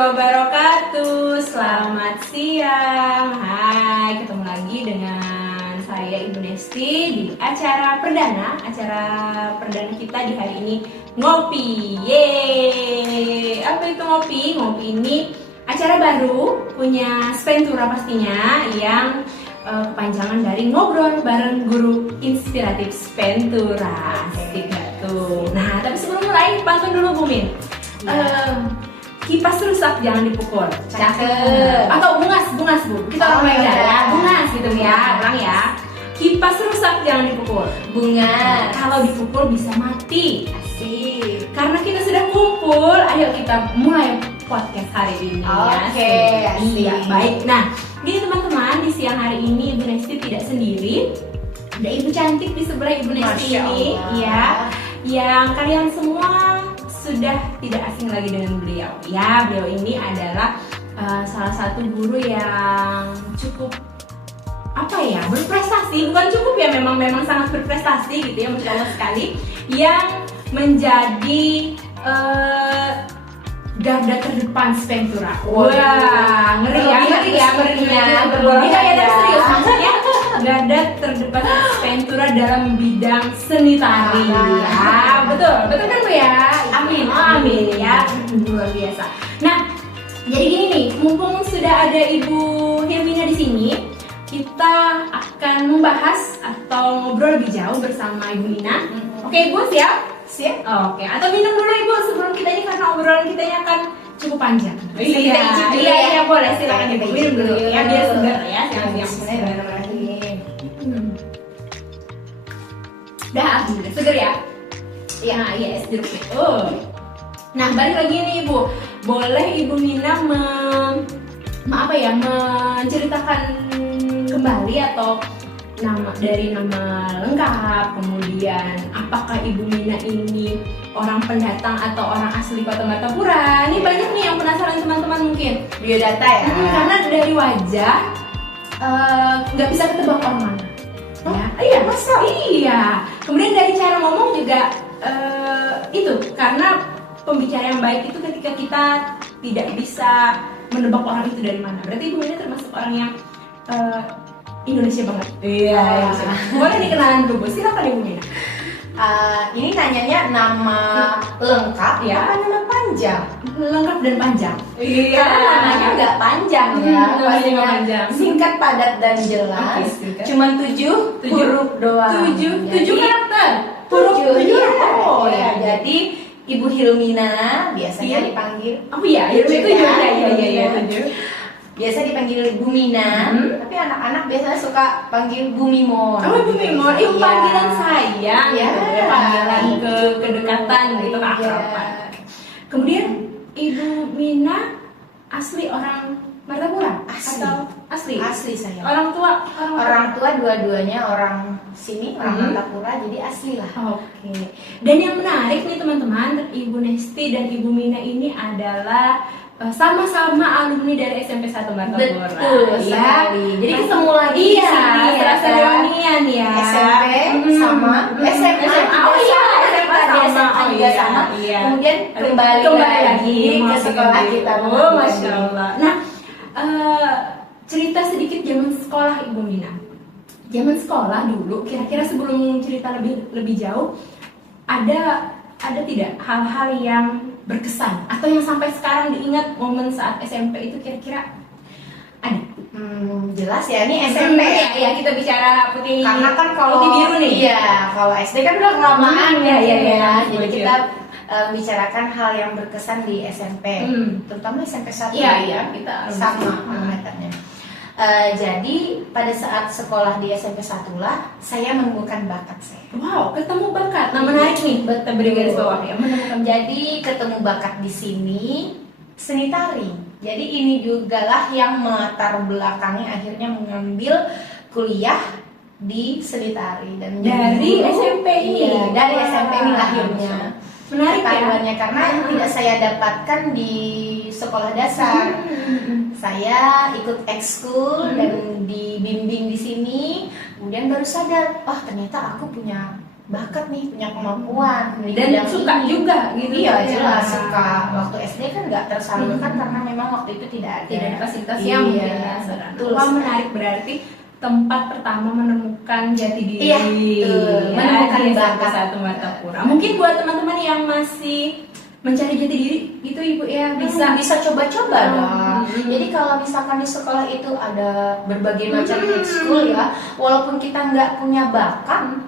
wabarakatuh. Selamat siang. Hai, ketemu lagi dengan saya Ibu Nesti di acara perdana kita di hari ini, Ngopi. Yeay. Apa itu ngopi? Ngopi ini acara baru punya Spentura pastinya, yang kepanjangan dari ngobrol bareng guru inspiratif Spentura. Tuh. Nah, tapi sebelum mulai, pantun dulu Bu Min. Kipas rusak jangan dipukul. Cakep. Atau bungas Bu. Kita orang Medan ya. Bungas gitu ya. Ulang ya. Kipas rusak jangan dipukul. Bungas. Kalau dipukul bisa mati. Asik. Karena kita sudah kumpul, ayo kita mulai podcast hari ini. Oke, iya, baik. Nah, gini teman-teman, di siang hari ini Ibu Nesti tidak sendiri. Ada ibu cantik di sebelah Ibu Nesti ini, ya, yang kalian semua sudah tidak asing lagi dengan beliau. Ya, beliau ini adalah salah satu guru yang cukup berprestasi. Bukan cukup ya, memang sangat berprestasi gitu ya, masya Allah sekali, yang menjadi garda terdepan Spentura. Wah, ngeri ya. Serius maksudnya garda terdepan Spentura dalam bidang seni tari. Ya, betul kan Bu ya? Amin ya, luar biasa. Nah, jadi gini nih, mumpung sudah ada Ibu Hilmina di sini, kita akan membahas atau ngobrol lebih jauh bersama Ibu Nina. Oke, Ibu siap? Siap. Oke, atau minum dulu Ibu sebelum kita ini, karena obrolan kita ini akan cukup panjang. Iya, boleh, silakan Ibu minum dulu ya, biar segar ya. Dah, segar ya? Iya, es jeruk. Nah, balik lagi nih Ibu. Boleh Ibu Nina menceritakan kembali atau nama lengkap, kemudian apakah Ibu Nina ini orang pendatang atau orang asli Kota Martapura? Ini banyak nih yang penasaran teman-teman, mungkin biodata ya. Karena dari wajah nggak bisa ketebak orang mana. Iya, masa? Iya. Kemudian dari cara ngomong juga itu, karena pembicara yang baik itu ketika kita tidak bisa menebak orang itu dari mana. Berarti Ibu Nina termasuk orang yang Indonesia banget. Iya. Boleh dikenalan dulu, silakan Ibu Nina. Ini nanyanya nama lengkap ya, apa nama panjang? Lengkap dan panjang. Iya. Karena namanya nggak panjang ya, pastinya panjang. Singkat, padat dan jelas. Cuman 7 huruf doang. 7 karakter. Huruf 7. Oh ya. Jadi Ibu Hilmina biasanya dipanggil. Oh iya, Hilmina 7. Iya, 7. Biasa dipanggil Bu Mina, tapi anak-anak biasanya suka panggil Bu Mimon. Oh, Bu Mimon, itu panggilan sayang, panggilan kedekatan gitu, keakraban. Kemudian Ibu Mina asli orang Martapura? Asli saya. Orang tua dua-duanya orang sini, orang Martapura, jadi asli lah. Oke. Dan yang menarik nih teman-teman, Ibu Nesti dan Ibu Mina ini adalah sama-sama alumni dari SMP 1 Martapura. Betul sekali. Jadi ketemu lagi di sini ya, serasa reunian ya. SMP sama SMA. Oh iya, SMA sama. Kemudian kembali lagi ke sekolah kita. Oh, masya Allah. Nah, cerita sedikit zaman sekolah Ibu Mina. Zaman sekolah dulu, kira-kira sebelum cerita lebih jauh, ada tidak hal-hal yang berkesan atau yang sampai sekarang diingat momen saat SMP itu, kira-kira ada? Jelas ya, ini SMP ya, kita bicara putih, karena kan kalau putih biru nih. Iya, kalau SD kan udah kelamaan ya. Jadi betul. kita bicarakan hal yang berkesan di SMP, terutama SMP 1. Iya, kita sama angkatannya. Jadi pada saat sekolah di SMP 1 lah, saya menemukan bakat saya. Wow, ketemu bakat. Nah, menarik nih, beri garis bawah ya. Jadi ketemu bakat di sini seni tari. Jadi ini juga lah yang melatar belakangi akhirnya mengambil kuliah di seni tari dan dari SMP ini. Iya, dari SMP ini lahirnya. Menarik ya, karena tidak saya dapatkan di sekolah dasar. Saya ikut ekskul dan dibimbing di sini, kemudian baru sadar, ternyata aku punya bakat nih, punya kemampuan di Dan bidang suka ini. juga gitu. Iya ya. jelas suka. Waktu SD kan nggak tersalurkan karena memang waktu itu tidak ada. Tidak ada fasilitasnya mungkin ya. Betul. Wah, menarik, berarti tempat pertama menemukan jati diri. Iya, betul. Ya, Menemukan di bakat. satu Martapura. Mungkin buat teman-teman yang masih mencari jati diri itu Ibu ya bisa coba-coba Hmm. dong. Jadi kalau misalkan di sekolah itu ada berbagai macam ekskul ya, walaupun kita nggak punya bakat,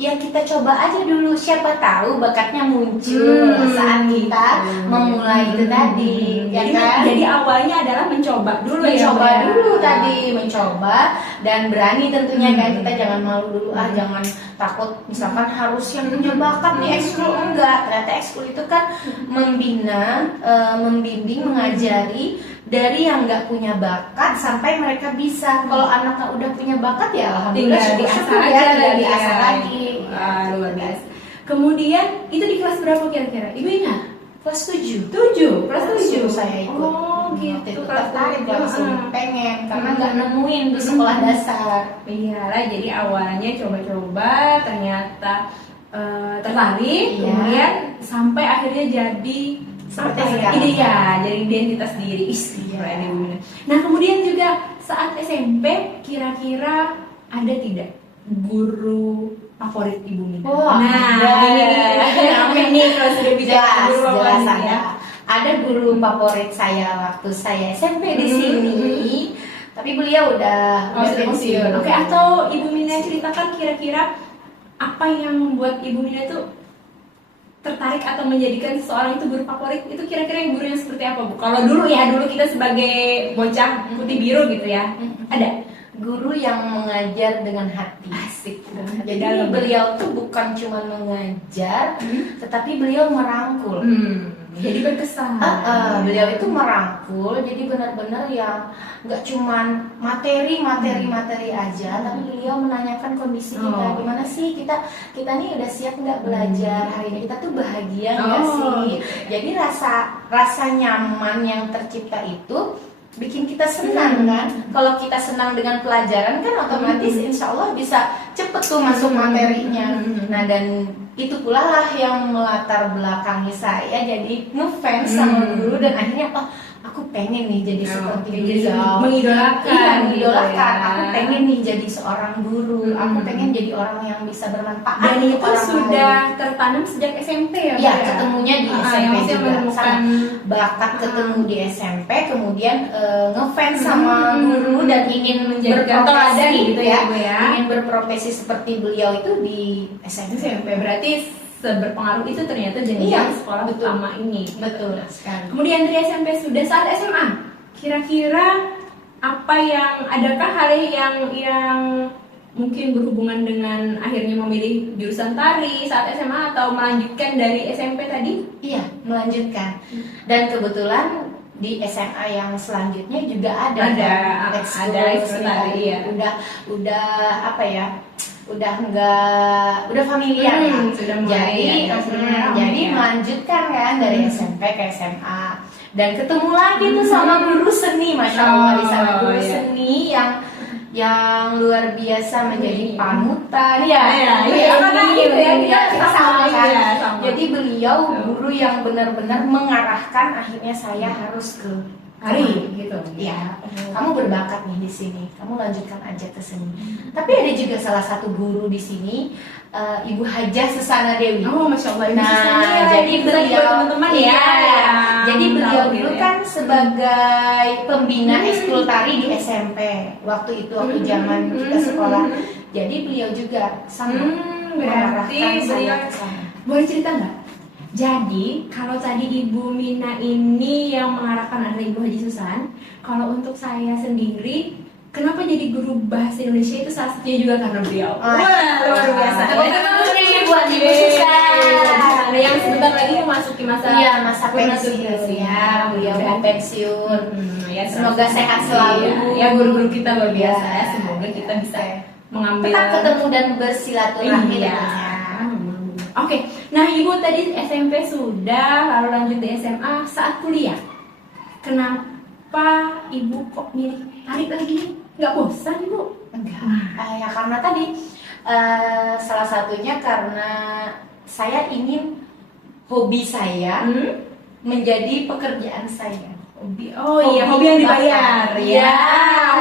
ya kita coba aja dulu, siapa tahu bakatnya muncul saat kita memulai itu tadi, ya kan? Jadi awalnya adalah mencoba dulu ya, Mencoba Bu, ya? dulu tadi, mencoba dan berani tentunya kan, kita jangan malu dulu, jangan takut misalkan harus yang punya bakat nih ekskul, enggak. Ternyata ekskul itu kan membina, membimbing, mengajari dari yang nggak punya bakat sampai mereka bisa. Kalau anaknya udah punya bakat ya alhamdulillah, tinggal diasah syukur aja ya, tinggal lagi diasah ya. lagi. Wah, luar biasa. Kemudian itu di kelas berapa kira-kira? Ibu ingat? Kelas 7 Kelas 7 saya ikut. Oh gitu. Waktu itu Kelas tertarik, 7. langsung pengen karena nggak nemuin di sekolah dasar. Iyalah, jadi awalnya coba-coba, ternyata tertarik, Iya. kemudian sampai akhirnya jadi Seperti apa ya? sekarang. Ide ya, jadi identitas diri. Iya. Keren ya, Bu. Nah, kemudian juga saat SMP kira-kira ada tidak guru favorit Ibu Mina? Wah, nah, ada. ini rame nih kalau sudah bicara Jelas, guru jelas favorit ada. ya. Ada guru favorit saya waktu saya SMP di Hmm. sini, tapi beliau udah Sudah pensiun. Oke, atau Ibu Mina ceritakan kira-kira apa yang membuat Ibu Mina itu tertarik atau menjadikan seseorang itu guru favorit, itu kira-kira yang guru yang seperti apa, Bu? Kalau dulu ya, dulu kita sebagai bocah putih biru gitu ya, ada guru yang mengajar dengan hati. asik. Jadi beliau tuh bukan cuma mengajar, tetapi beliau merangkul. Jadi berkesan. Beliau itu merangkul, jadi benar-benar yang nggak cuman materi aja, tapi beliau menanyakan kondisi kita, gimana sih kita nih udah siap nggak belajar hari ini, kita tuh bahagia nggak sih? Jadi rasa nyaman yang tercipta itu bikin kita senang kan. Kalau kita senang dengan pelajaran kan otomatis insya Allah bisa cepet tuh masuk materinya. Nah, dan itu pula lah yang melatar belakangi saya jadi ngefans sama guru, dan akhirnya aku pengen nih jadi seperti beliau, mengidolakan. Iya, mengidolakan. Gitu ya. Aku pengen nih jadi seorang guru. Aku pengen jadi orang yang bisa bermanfaat. Dan untuk itu orang sudah lain. tertanam sejak SMP ya, Bu, Iya, ketemunya di SMP yang maksudnya juga. menemukan Bakat ketemu di SMP, kemudian ngefans sama guru dan ingin menjadikan teladan gitu ya, Bu, ya. ingin berprofesi seperti beliau itu di SMP. SMP. Berarti seberpengaruh itu ternyata jenjang Iya, sekolah betul. utama ini. Betul sekali. Kemudian dari SMP sudah, saat SMA, kira-kira apa yang, adakah hal yang mungkin berhubungan dengan akhirnya memilih jurusan tari saat SMA atau melanjutkan dari SMP tadi? Iya, melanjutkan. Dan kebetulan di SMA yang selanjutnya juga ada ekskul tari, ya. Udah apa ya? udah familiar ya. Sudah mulai Jadi ya. melanjutkan kan dari SMP ke SMA, dan ketemu lagi tuh sama guru seni, masya Allah di sana guru seni yang luar biasa menjadi panutan sama. Jadi beliau guru yang benar-benar mengarahkan, akhirnya saya harus ke tari gitu. Ya, kamu berbakat nih di sini, kamu lanjutkan aja ke seni. Tapi ada juga salah satu guru di sini, Ibu Hajah Susana Dewi. Oh, masya Allah. Nah, jadi beliau teman-teman iya, jadi beliau tahu dulu gitu ya. kan sebagai pembina ekskul tari di SMP waktu zaman kita sekolah. Jadi beliau juga sama berarti mengarahkan saya beliau, ke sana. boleh cerita nggak? Jadi kalau tadi Ibu Mina ini yang mengarahkan adalah Ibu Haji Susan, kalau untuk saya sendiri, kenapa jadi guru bahasa Indonesia itu salah satunya juga karena beliau. Wah, luar biasa. Tepuk tangan dulu nih buat Ibu Susan. Yang sebentar lagi memasuki masa masa pensiun ya, beliau mau pensiun. Ya, Semoga sehat selalu. Ya, guru-guru kita luar biasa. Ya. Semoga kita bisa mengambil Tetap ketemu dan bersilaturahmi Iya. dengannya. Oke, nah Ibu tadi SMP sudah, lalu lanjut di SMA. Saat kuliah, kenapa Ibu kok milih tarik lagi? Nggak bosan Ibu? Enggak, ya karena tadi Salah satunya karena saya ingin hobi saya menjadi pekerjaan saya. Oh iya, hobi yang dibayar. Ya,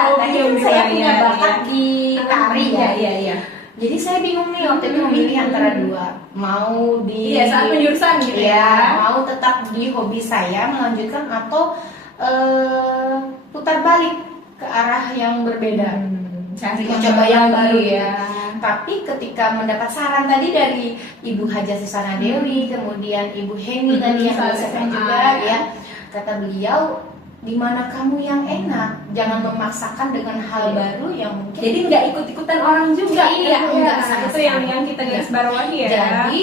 hobi tadi yang kan saya punya dibayar, bakat di tari ya. Iya. Jadi saya bingung nih waktu itu memilih antara dua, mau di saat penjurusan gitu mau tetap di hobi saya melanjutkan atau putar balik ke arah yang berbeda, mau coba yang baru ya. Tapi ketika mendapat saran tadi dari Ibu Haja Susana Dewi, kemudian Ibu Heni tadi yang dosen juga ya, kata beliau, di mana kamu yang enak, jangan memaksakan dengan hal baru yang mungkin. Jadi nggak ikut-ikutan orang juga. Iya, enggak sama itu yang kita garis bawahi ya. Jadi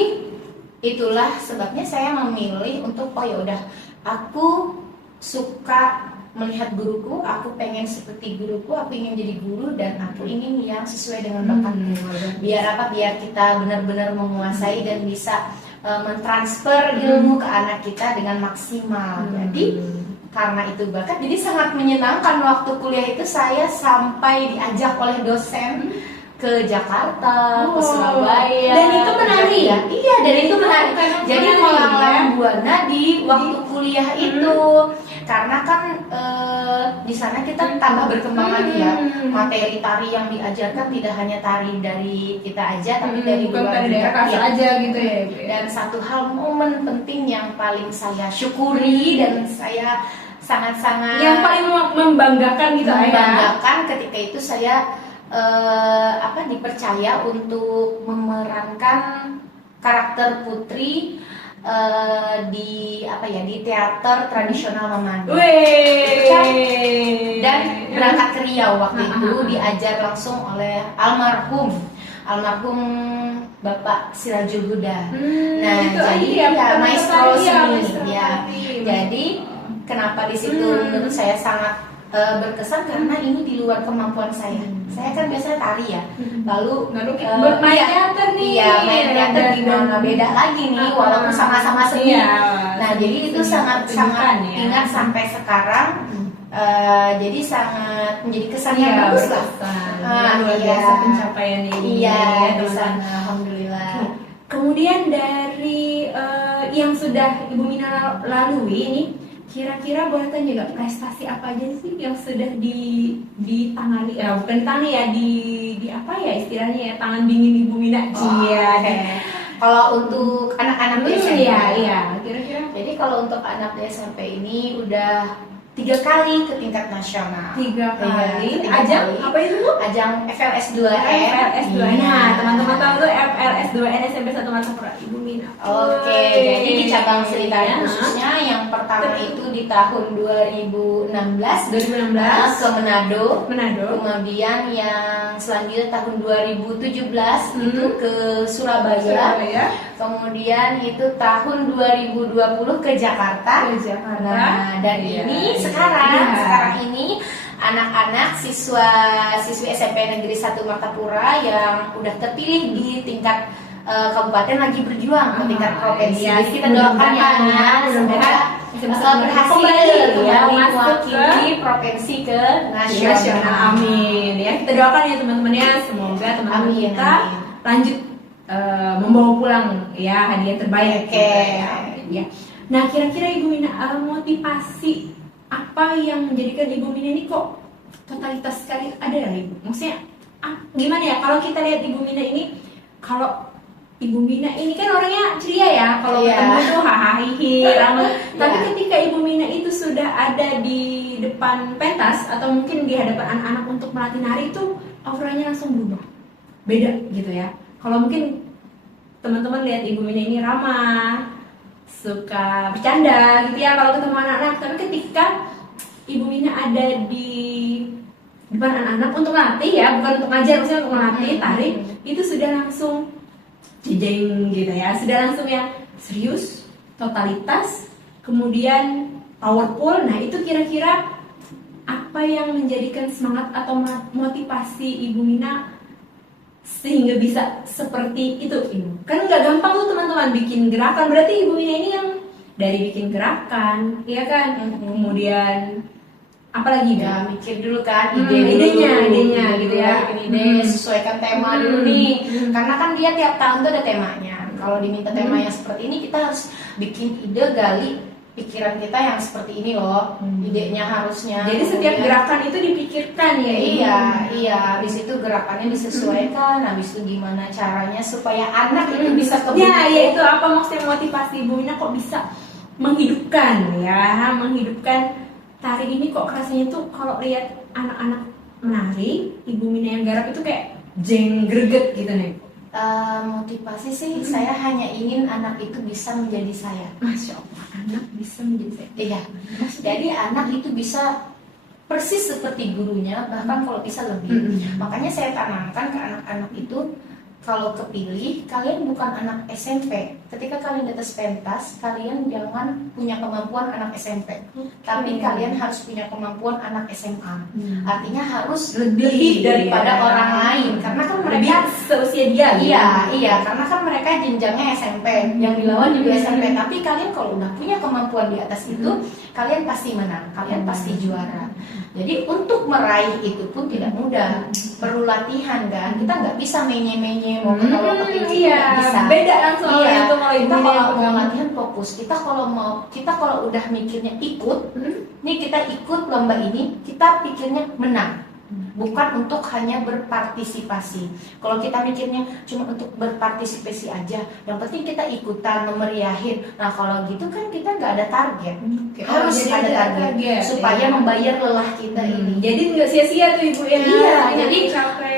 itulah sebabnya saya memilih untuk ya udah, aku suka melihat guruku, aku pengen seperti guruku, aku ingin jadi guru dan aku ingin yang sesuai dengan bakatku. Biar apa? Biar kita benar-benar menguasai dan bisa mentransfer ilmu ke anak kita dengan maksimal. Jadi karena itu bakat, jadi sangat menyenangkan waktu kuliah itu saya sampai diajak oleh dosen ke Jakarta, ke Surabaya. Dan itu menari ya? Iya, dan itu menari. Jadi melanglang buana di waktu kuliah itu. Karena kan di sana kita tambah berkembang lagi ya. Materi tari yang diajarkan tidak hanya tari dari kita aja, tapi dari luar juga aja gitu ya. Dan satu hal, momen penting yang paling saya syukuri dan saya sangat-sangat yang paling membanggakan gitu, membanggakan ketika itu saya dipercaya untuk memerankan karakter putri di teater tradisional Mamani. Dan berangkat ke Riau waktu itu diajar langsung oleh almarhum Bapak Sirajul Huda. Jadi maestro seni ya. Jadi kenapa di situ menurut saya sangat berkesan karena ini di luar kemampuan saya. Saya kan biasanya tari ya. Lalu bermain teater nih. Iya, main teater gimana beda lagi nih walaupun sama-sama seni. Nah, jadi itu sangat ingat sampai sekarang. Jadi sangat menjadi kesan yang bagus lah. Luar biasa pencapaian ini. Iya, di sana alhamdulillah. Kemudian dari yang sudah Ibu Mina lalui ini, kira-kira boleh tanya nggak prestasi apa aja sih yang sudah ditangani? Bukan ditangani ya, di apa ya istilahnya ya, tangan dingin Ibu Mina. Kalau untuk anak-anak SMP, iya, kira-kira. Jadi kalau untuk anak SMP ini udah 3 kali ke tingkat nasional. 3 kali. Ajang apa itu Bu? Ajang FLS 2N. FLS 2N. Nah, teman-teman tahu tuh FLS 2N SMP 1 Martapura Ibu Mina. Oke, jadi di cabang seni tari khususnya yang pertama itu di tahun 2016 ke Manado. Kemudian yang selanjutnya tahun 2017 itu ke Surabaya. Kemudian itu tahun 2020 ke Jakarta. Nah, dan ini sekarang ini anak-anak siswi SMP Negeri 1 Martapura yang udah terpilih di tingkat kabupaten lagi berjuang ke tingkat provinsi. Jadi kita doakan ya, semoga berhasil ya mewakili provinsi ke nasional. Amin ya. Kita doakan ya teman-teman ya, semoga teman-teman kita lanjut membawa pulang ya hadiah terbaik. Ya. Nah, kira-kira Ibu Mina motivasi apa yang menjadikan Ibu Mina ini kok totalitas sekali ada ya Ibu? Maksudnya gimana ya kalau kita lihat Ibu Mina ini, kalau Ibu Mina ini kan orangnya ceria ya, kalau ketemu tuh hahaha tapi ketika Ibu Mina itu sudah ada di depan pentas atau mungkin di hadapan anak-anak untuk melatih nari itu auranya langsung berubah, beda gitu ya. Kalau mungkin teman-teman lihat Ibu Mina ini ramah, suka bercanda gitu ya kalau ketemu anak-anak, tapi ketika Ibu Mina ada di depan anak-anak untuk latih ya, bukan untuk ngajar, maksudnya untuk melatih tari, itu sudah langsung jejeng gitu ya, sudah langsung yang serius, totalitas, kemudian powerful. Nah, itu kira-kira apa yang menjadikan semangat atau motivasi Ibu Mina sehingga bisa seperti itu? Kan nggak gampang tuh teman-teman bikin gerakan, berarti Ibu Mina ini yang dari bikin gerakan, ya kan? Kemudian apalagi Bu? Ya mikir dulu kan idenya gitu ya. Bikin ide, sesuaikan tema dulu nih. Karena kan dia tiap tahun tuh ada temanya. Kalau diminta tema yang seperti ini, kita harus bikin ide, gali pikiran kita yang seperti ini loh. Idenya harusnya. Jadi setiap gerakan itu dipikirkan ya. Iya. Habis itu gerakannya disesuaikan. Habis itu gimana caranya supaya anak itu bisa kebentuk. Ya itu apa maksudnya motivasi Ibu Mina kok bisa menghidupkan tari ini kok rasanya tuh kalau lihat anak-anak menari, Ibu Mina yang garap itu kayak jeng greget gitu nih. Motivasi sih saya hanya ingin anak itu bisa menjadi saya. Masya Allah, anak bisa menjadi saya. Iya. Jadi anak itu bisa persis seperti gurunya, bahkan kalau bisa lebih. Makanya saya tanamkan ke anak-anak itu, kalau kepilih kalian bukan anak SMP. Ketika kalian di atas pentas, kalian jangan punya kemampuan anak SMP, tapi kalian harus punya kemampuan anak SMA. Artinya harus lebih daripada orang lain, karena kan mereka seusia dia. Iya, karena kan mereka jenjangnya SMP, yang dilawan juga SMP. Tapi kalian kalau udah punya kemampuan di atas itu, kalian pasti menang, kalian pasti juara. Jadi untuk meraih itu pun tidak mudah, perlu latihan kan. Kita nggak bisa menye-menye mau ketawa ketinggi, nggak bisa. Beda langsung itu kalau kita kalau mau latihan fokus. Kita kalau udah mikirnya ikut, nih kita ikut lomba ini, kita pikirnya menang. Bukan untuk hanya berpartisipasi. Kalau kita mikirnya cuma untuk berpartisipasi aja, yang penting kita ikutan, memeriahin. Nah kalau gitu kan kita nggak ada target. Harus ada target supaya membayar lelah kita ini. Jadi nggak sia-sia tuh Ibu ya. Iya, jadi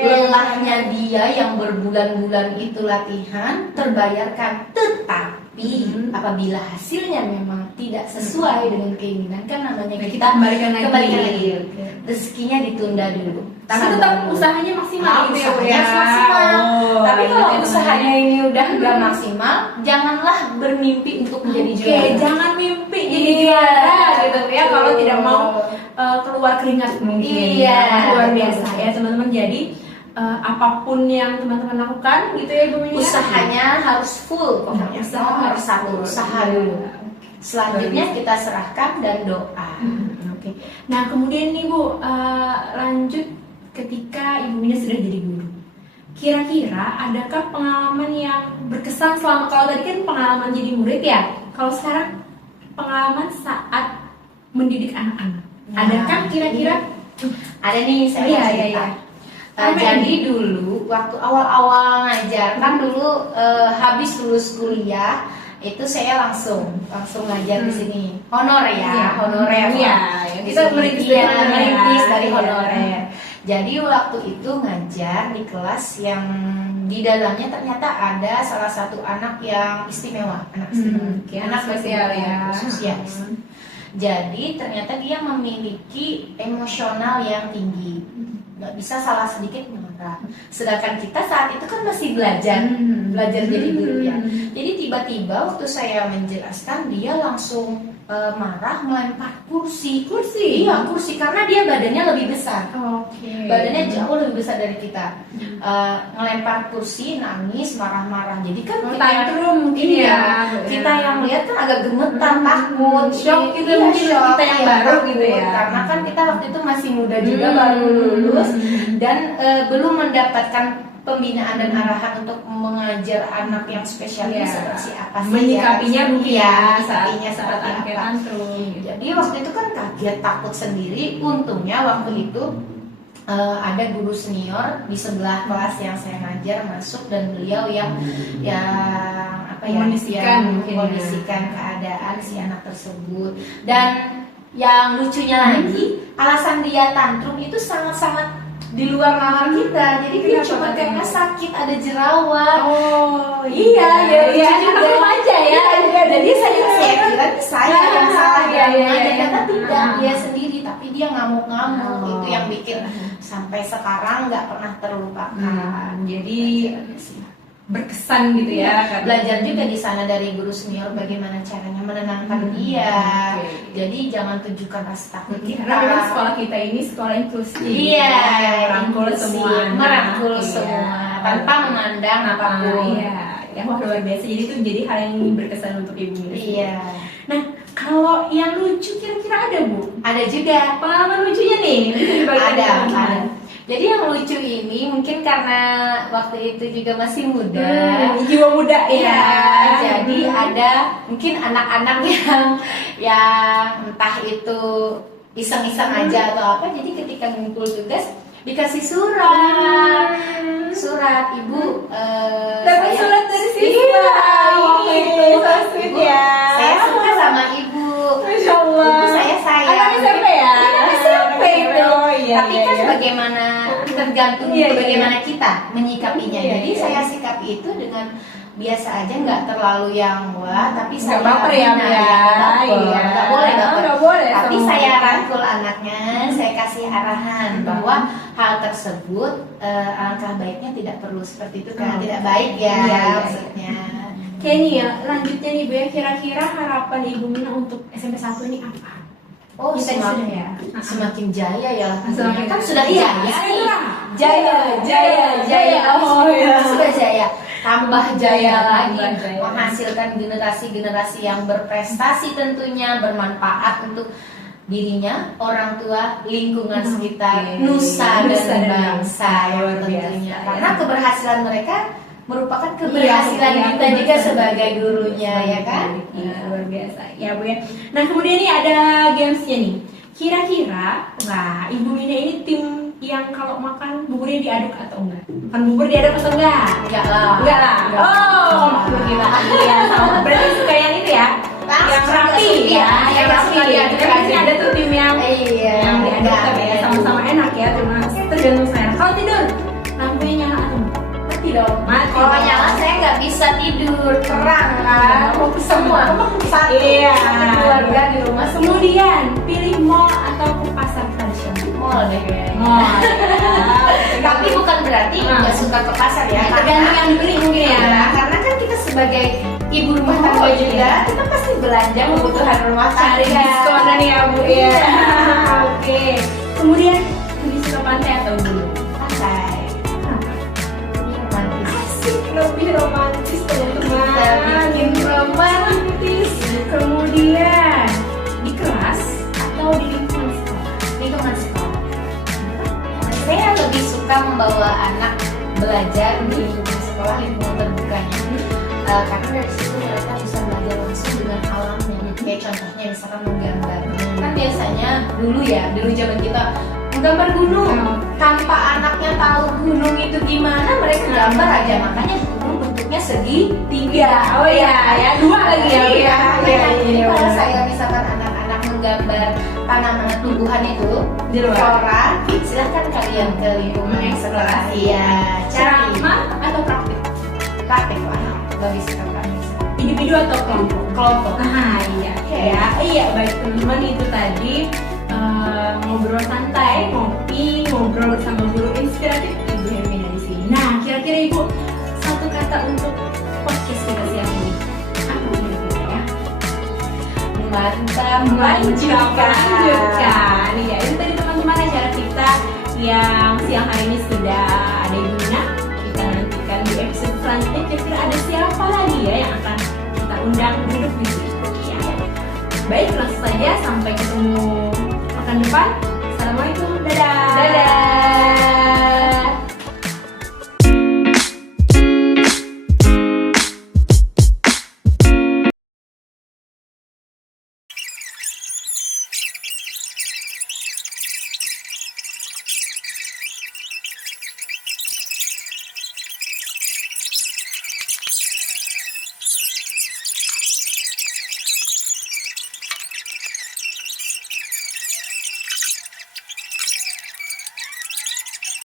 lelahnya dia yang berbulan-bulan itu latihan terbayarkan. Tetapi apabila hasilnya memang tidak sesuai dengan keinginan, kan namanya kita kembalikan lagi. Rezekinya ditunda dulu. Tapi tetap usahanya maksimal gitu ya Bu ya. Maksimal. Tapi kalau usahanya ini udah nggak maksimal, janganlah bermimpi untuk menjadi juara. Jangan mimpi jadi juara gitu ya. Kalau tidak mau keluar keringat mungkin. Luar biasa ya teman-teman. Jadi apapun yang teman-teman lakukan gitu ya Bu Mina. Usahanya harus full pokoknya. Harus satu usaha dulu. Selanjutnya kita serahkan dan doa. Oke. Nah kemudian nih Bu, lanjut ketika Ibu Mina sudah jadi guru. Kira-kira adakah pengalaman yang berkesan selama, kalau tadi kan pengalaman jadi murid ya, kalau sekarang pengalaman saat mendidik anak-anak. Adakah kira-kira? Ada nih saya cerita. Jadi dulu waktu awal-awal ngajar kan dulu habis lulus kuliah itu saya langsung ngajar di sini honorer ya. Kita merintis dari honorer. Jadi waktu itu ngajar di kelas yang di dalamnya ternyata ada salah satu anak yang istimewa, anak spesial ya, khusus. Jadi ternyata dia memiliki emosional yang tinggi, nggak bisa salah sedikit marah. Sedangkan kita saat itu kan masih belajar jadi guru ya. Jadi tiba-tiba waktu saya menjelaskan dia langsung marah melempar kursi. Iya, kursi, karena dia badannya lebih besar. Badannya jauh lebih besar dari kita. Ngelempar kursi, nangis, marah-marah. Jadi kan kita yang lihat kan agak gemetar, takut, shock gitu, kita yang baru gitu ya. Karena kan kita waktu itu masih muda juga, baru lulus dan belum mendapatkan pembinaan dan arahan untuk mengajar anak yang spesial seperti apa sih, menyikapinya mungkin saat anaknya tantrum. Jadi waktu itu kan kaget, takut sendiri. Untungnya waktu itu ada guru senior di sebelah kelas yang saya ngajar masuk, dan beliau yang mengkondisikan keadaan si anak tersebut. Dan yang lucunya lagi, alasan dia tantrum itu sangat-sangat di luar nalar kita. Jadi dia cuma karena sakit, ada jerawat. Iya, anak remaja ya. Jadi saya kira saya yang salah yang ngajar, ternyata tidak, dia sendiri, tapi dia ngamuk-ngamuk. Itu yang bikin sampai sekarang nggak pernah terlupakan. Jadi berkesan gitu ya. Belajar juga di sana dari guru senior bagaimana caranya menenangkan dia. Jadi jangan tunjukkan rasa takut kita. Karena memang sekolah kita ini sekolah inklusif. Iya, merangkul semua, tanpa memandang apapun. Wah luar biasa. Jadi itu jadi hal yang berkesan untuk Ibu Mina. Iya. Nah Kalau yang lucu kira-kira ada Bu? Ada juga. Pengalaman lucunya nih, bisa dibagikan ke teman-teman. Ada. Jadi yang lucu ini mungkin karena waktu itu juga masih muda. Jiwa muda Iya, ya. jadi ada mungkin anak-anak yang entah itu iseng-iseng aja atau apa. Jadi ketika ngumpul tugas dikasih surat ibu. Dapat surat dari siswa. Iya, So sweet ya. Saya suka sama ibu. Masya Allah. Ibu saya sayang. Anak SMP ya? Anak SMP itu. Oh, iya, Tapi iya, kan iya. bagaimana tergantung Iya, iya, bagaimana kita menyikapinya. Iya, Jadi iya. saya sikapi itu dengan biasa aja, nggak terlalu yang wah, tapi saya Nggak baper ya, Bu, ya? Iya. nggak boleh baper. Nggak boleh Tapi sama saya mereka. rangkul anaknya, saya kasih arahan bahwa hal tersebut alangkah baiknya tidak perlu seperti itu karena Oh. tidak baik ya, Iya, iya. maksudnya. Kayak nih ya, lanjutnya nih Bu ya, kira-kira harapan Ibu Mina untuk SMP 1 ini apa? Oh, Kita semakin, sudah ya. semakin jaya ya, Semakin kan sudah iya, jaya nih. Jaya. Oh iya. Sudah jaya, tambah jaya lagi, Tambah jaya. menghasilkan generasi-generasi yang berprestasi tentunya, bermanfaat untuk dirinya, orang tua, lingkungan sekitar, Oke. nusa Nusa dan dan bangsa bangsa, yang luar tentunya. biasa. Karena keberhasilan mereka merupakan keberhasilan Iya, kita iya, juga betul. sebagai gurunya, ya kan? Iya, luar biasa. Ya Bu ya. Nah kemudian nih ada gamesnya nih. Kira-kira, wah Ibu Mina ini tim yang kalau makan buburnya diaduk atau enggak? Makan bubur diaduk atau enggak? Enggak lah. Enggak lah. Enggak. Oh, gila. Iya, sama. Berarti suka yang itu ya? Yang rapi ya, yang rapi. diaduk. Kan biasanya ada tuh tim yang Iya, yang diaduk enggak, tapi ya enggak. sama-sama enak ya, cuma tergantung selera. Kalau tidur, lampunya nyala atau enggak? Mati dong. Mati Kalau dong. nyala saya nggak bisa tidur, terang kan. Semua satu Iya. keluarga di rumah semua Kemudian pilih mall atau ke pasar tradisional? mall deh kayaknya. Mall. Tapi bukan berarti Nah. nggak suka ke pasar ya. Tergantung yang dibeli mungkin ya. Karena kan kita sebagai ibu rumah Oh, tangga iya. juga, kita pasti belanja kebutuhan rumah Cari tangga. diskonan ya Bu ya. Oke. Kemudian lebih suka pantai atau gunung? Santai. Ini romantis. Asik, lebih romantis teman-teman. Kita bikin romantis. Kemudian di kelas atau di lingkungan sekolah? Lingkungan sekolah. Saya lebih suka membawa anak belajar di lingkungan sekolah, lingkungan terbukanya. Karena dari situ mereka bisa belajar langsung dengan alamnya. Kayak contohnya misalkan menggambar. Kan biasanya dulu zaman kita menggambar gunung tanpa anaknya tahu gunung itu gimana, mereka gambar aja. Makanya gunung bentuknya segitiga. Oh iya, ya dua lagi ya. Iya, Iya, jadi iya, kalau iya. saya misalkan anak-anak menggambar tanaman tumbuhan itu Di luar. flora, silahkan kalian ke lingkungan sekolah. Iya, cari Ceramah atau praktik? praktek lah, lebih suka praktek. Individu atau kelompok? Kelompok. Ah iya, ya, iya baik teman-teman itu tadi ngobrol santai, ngobrol bersama guru inspiratif Ibu Hermina di sini. Nah, kira-kira Ibu satu kata untuk podcast kita siang ini apa kira-kira ya? Mantap, Lanjutkan. Iya, itu tadi teman-teman acara kita yang siang hari ini sudah ada Ibu Mina. Kita nantikan di episode selanjutnya kira-kira ada siapa lagi ya yang akan kita undang duduk di sini. Ya. Baik, langsung saja sampai ketemu